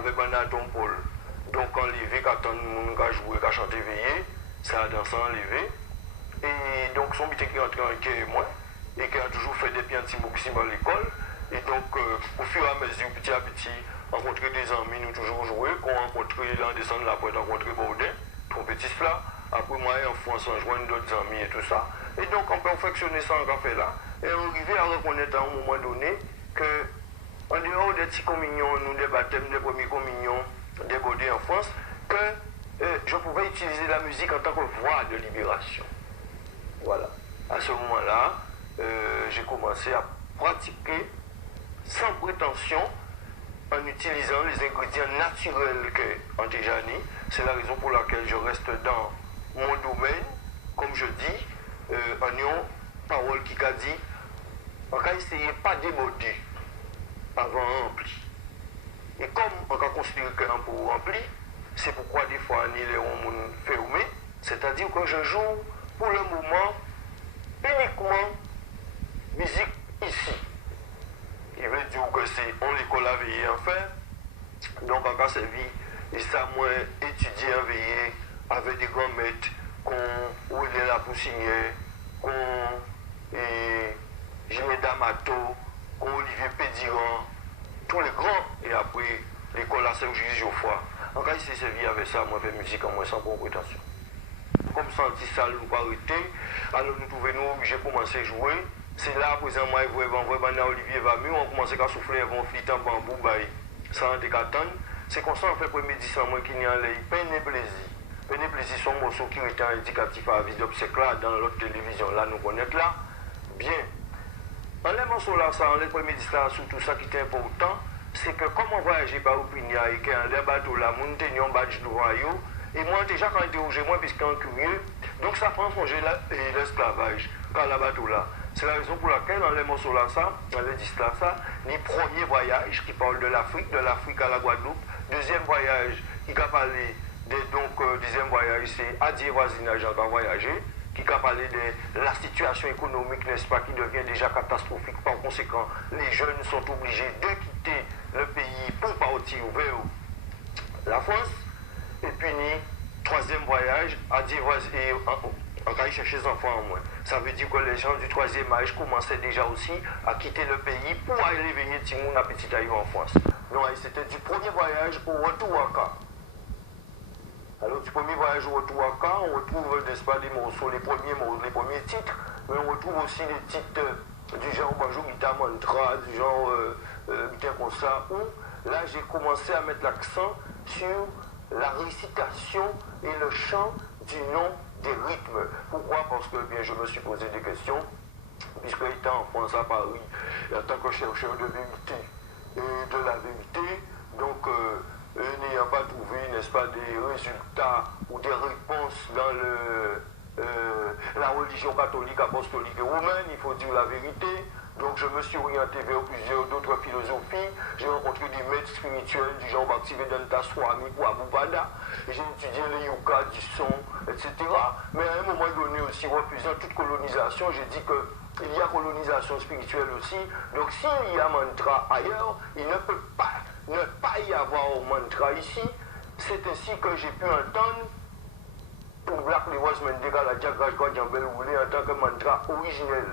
avec Banaton Paul. Donc, en levé, quand on a joué, quand chanté veillé, ça a dansé en levé. Et donc, son bité qui est entré en quai et moi, et qui a toujours fait des pieds anti-boxing à l'école. Et donc, au fur et à mesure, petit à petit, rencontrer des amis, nous toujours joué, qu'on rencontrait là, descendre la pointe, rencontrer Baudin, trompettiste là. Après, moi, en France, on joint d'autres amis et tout ça. Et donc, on perfectionnait ça en café là. Et on arrivait à reconnaître à un moment donné que, en dehors des petits communions, nous, des baptêmes, des premiers communions, des godets en France, que je pouvais utiliser la musique en tant que voie de libération. Voilà. À ce moment-là, j'ai commencé à pratiquer sans prétention en utilisant les ingrédients naturels qu'est Antejani. C'est la raison pour laquelle je reste dans mon domaine, comme je dis, en ayant parole qui a dit, on va essayer pas démoder avant rempli. Et comme on va considérer qu'un pour rempli, c'est pourquoi des fois on est fermé, c'est-à-dire que je joue pour le moment uniquement musique ici. Il veut dire que c'est on l'école à veiller en faire, donc on a servi, et ça moi étudié à veiller avec des grands maîtres qu'on William Lapoussinier, qu'on Jiménez D'Amato, qu'on Olivier Pédiran, tous les grands, et après l'école à Saint-Jules Geoffroy. En cas, il s'est servi avec ça, moi, fait musique en moi sans bonne prétention. Comme senti ça, nous pas arrêté, alors nous trouvons, j'ai commencé à jouer. C'est là, à présent, moi, vraiment, Olivier Vamu, on commençait à souffler, on flûte en bambou, ça en décatane. C'est comme ça, on fait le premier disque, moi, qui n'y a l'air, peine et plaisir. Peine et plaisir, son morceau qui était indicatif à la vie d'obsèque là, dans l'autre télévision, là, nous connaissons là. Bien. En les morceaux là, ça, en les premiers disques là, surtout ça qui était important, c'est que comme on voyageait par Opinia et qu'un les bateaux là, nous tenions un badge devant eux, et moi déjà quand interrogé moi, puisqu'un curieux, donc ça prend songer l'esclavage, quand la bateau là. C'est la raison pour laquelle dans les morceaux là, ça, dans les disques là, ça, les premiers voyages qui parlent de l'Afrique à la Guadeloupe, deuxième voyage qui a parlé deuxième voyage, c'est adieu voisinage en voyager, qui a parlé de la situation économique, n'est-ce pas, qui devient déjà catastrophique. Par conséquent, les jeunes sont obligés de quitter le pays pour partir vers la France. Et puis, troisième voyage, adieu voisinage, on va chercher les enfants en moins. Ça veut dire que les gens du troisième âge commençaient déjà aussi à quitter le pays pour aller venir Timoun à Petit Aïe en France. Donc, c'était du premier voyage au retour à Caen. Alors, du premier voyage au retour à Caen, on retrouve, n'est-ce pas, des morceaux, les premiers titres, mais on retrouve aussi les titres du genre Bonjour Guitar Mantra, du genre Guitar comme ça, où là, j'ai commencé à mettre l'accent sur la récitation et le chant du nom des rythmes. Pourquoi? Parce que bien, je me suis posé des questions, puisque étant en France, à Paris, en tant que chercheur de vérité et de la vérité, donc n'ayant pas trouvé, n'est-ce pas, des résultats ou des réponses dans la religion catholique, apostolique et romaine, il faut dire la vérité. Donc je me suis orienté vers plusieurs d'autres philosophies. J'ai rencontré des maîtres spirituels du genre Bhaktivedanta Swami ou Abhupada. J'ai étudié les yogas du son, etc. Mais à un moment donné aussi, refusant toute colonisation, j'ai dit qu'il y a colonisation spirituelle aussi. Donc s'il y a mantra ailleurs, il ne peut pas ne pas y avoir un mantra ici. C'est ainsi que j'ai pu entendre pour Black Lewis Mendega la Jagraj Kwadjambel Roulé en tant que mantra originel.